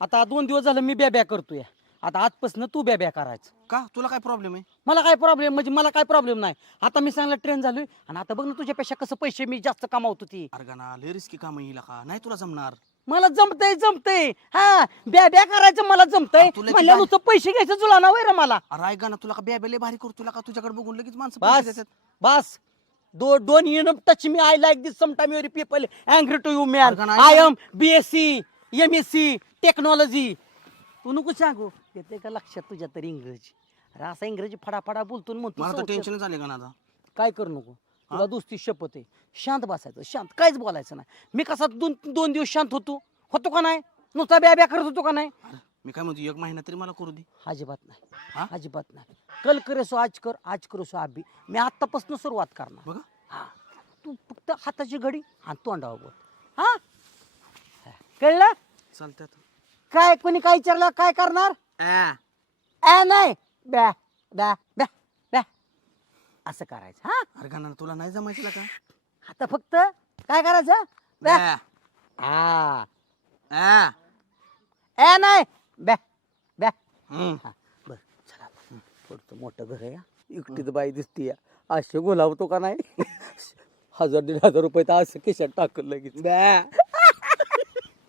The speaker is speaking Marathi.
आता 2 दिवस झालं मी ब्या करतोय. आता आजपासून तू ब्या करायचं. का तुला काय प्रॉब्लेम आहे? मला काय प्रॉब्लेम म्हणजे मला काय प्रॉब्लेम नाही. आता मी सांगला ट्रेन झालोय आणि आता बघ ना तुझ्यापेक्षा कसं पैसे मी जास्त कमावतो ती. अरे गाणा लय रिस्की काम येईल का? नाही तुला जमणार. मला जमतंय हा ब्या करायचं मला जमतंय. अरे तुला म्हणल्या नुसतं पैसे घ्यायचं तुला ना वैर मला. अरे ऐक गाणं तुला का ब्या लय भारी करतो तुला का तुझ्याकडे बघून लगेच माणसं बस पैसे देतात. बस don't you touch me. I like this sometime your people angry to you man. अरे का I am BSc MSc technology. तू नको सांगू येते का लक्षात तुझ्या तरी इंग्रजी. अरे असा इंग्रजी फडाफडा बोलतो ना मला तर म्हणतो. टेन्शन झाले गाणं आता. काय करू नको तुला दुसरी शपथ आहे. शांत बसायचं शांत काहीच बोलायचं नाही. मी कसा दोन दिवस शांत होतो का नाही. नुसता ब्या करत होतो का नाही. अरे मी काय म्हणतो 1 महिना तरी मला करू दे. अजिबात हा? नाही अजिबात नाही. कल करे सो आज कर आज करो सो अभी. मी आतापासून सुरुवात करणार. बघा हा तू फक्त हाताची घडी आणि तोंडावर बोल. हा कळलं. चालतंय आता. काय कोणी काय विचारलं काय करणार. नाही ब्या ब्या ब्या ब्या असं करायचं. हा अरे गाणं तुला नाही जमायचं का? आता फक्त काय करायचं ब्या. ब्या. हा आ. नाही ब्या ब्या. हम्म. हा बर चला थोडं मोठं घर आहे. एकटीच बाई दिसती असे गुलाबतो का नाही. 1000-1500 रुपये तर असं खिशात टाकलं लगेच. ब्या.